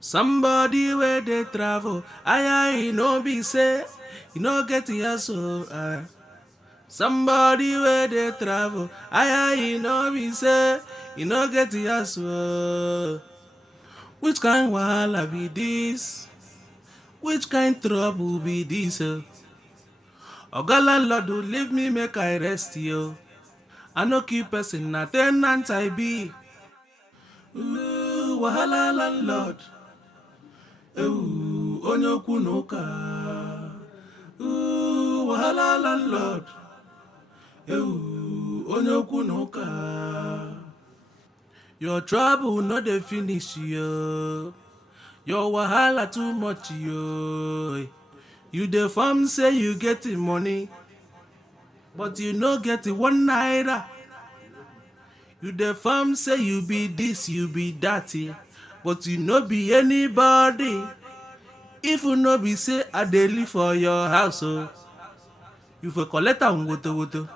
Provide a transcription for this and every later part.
Somebody where they travel, I no be say, you no get here so. Somebody where they travel, I no be say, you no get here so. Which kind wahala be this? Which kind trouble be this? Oga landlord, leave me make I rest yo. I no keep person, na tenant I be. Ooh, wahala landlord. Onye okwu na ụka. Wahala landlord. Onye okwu na ụka. Your trouble no dey finish yo. Your wahala too much yo. You dey form say you get the money, but you no get the 1 naira. You dey form say you be this, you be that, but you no be anybody. If you no be say I dey live for your house, you for collect am woto woto.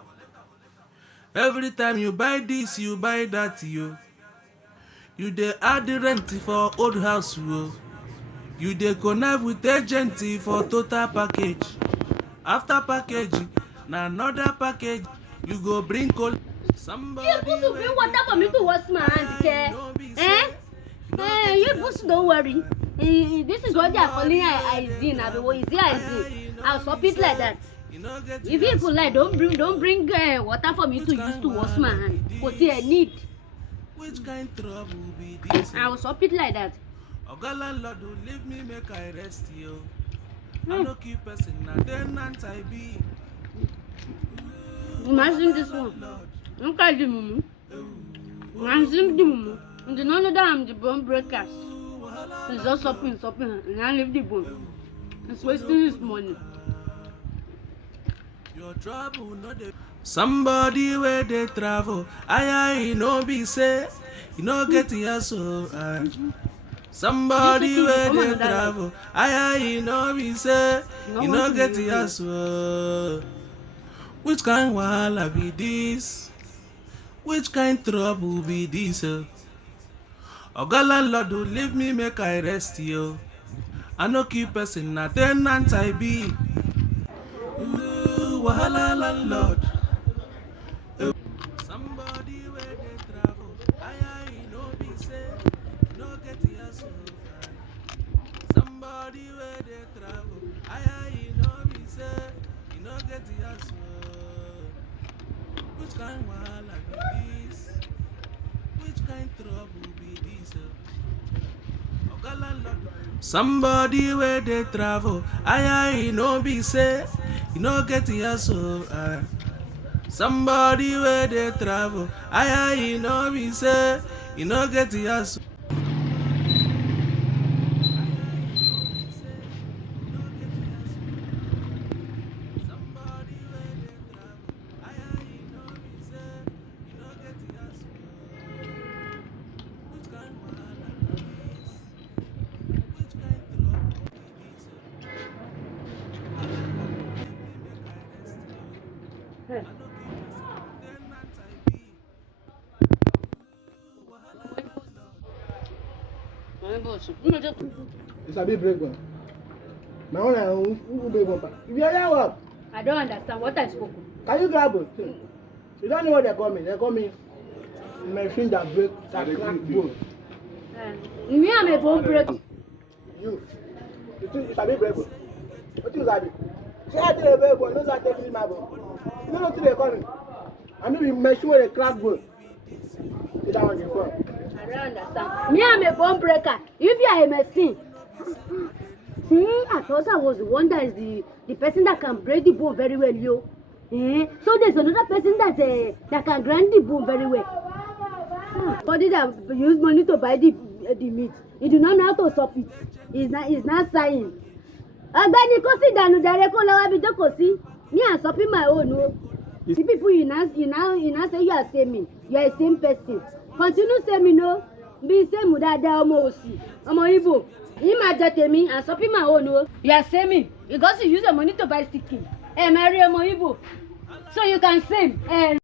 Every time you buy this, you buy that, yo. You dey add the rent for old house, yo. You dey connect with agent for total package. After package, na another package. You go bring cold. Somebody you supposed to bring water for me to wash my hands, okay? You supposed to don't worry. This is what they are calling hygiene. Is it hygiene? I'll stop it like that. If you could like, don't bring water for me to use to wash my hands. Because I need. Which kind trouble be this? I'll stop it like that. Oga landlord, leave me make I rest yo. I no keep person, na tenant I be. Imagine this one. Look at the mumu. Imagine the mumu. And you know that I'm the bone breakers. He's just stopping, and I leave the bone. He's wasting his money. Your trouble no dey. Somebody where they travel, I no be say, you no get here so. Somebody where they travel, I no be say, you no get here so. Which kind wahala be this? Which kind trouble be this? Oga landlord, leave me make I rest yo. I no keep person, na tenant I be. Wahala landlord. Somebody where they travel, I no be say, no get here so. Somebody where they travel, I no be say, you no get here so. Which kind wahala be this? Which kind trouble be this? Oga landlord. Somebody where they travel, I no be say, you no get here so. Somebody where they travel, I no be say, you no get here so. It's a big break one. My own who be bumper. If you hear what? I don't understand what I spoke. Can you grab it? You don't know what they call me. They call me machine that break that crack bone. Me am a bone break. You think it's a big break one? What is that? Say I tell a break one, no that take me my bone. You know what they call me? I know you machine with a crack bone. Sit down on your phone. I don't understand. Me am a bone breaker. If you are a machine. See, I thought I was the one that is the person that can break the bone very well, yo. So there's another person that can grind the bone very well. Somebody that use money to buy the meat. He do not know how to stop it. He's not saying. Agbani ko si dànù jàre ko lọ wá bi jókòó sí. Me am stopping my own. Oh. The people you now say you are same. You are the same person. Continue saying me no. Be same dáadáa ọmọ òsì, ọmọ Igbo. He might judge me and stopping my own. Oh. You are saying because you use the money to buy chicken. Marry ọmọ Igbo. So you can same.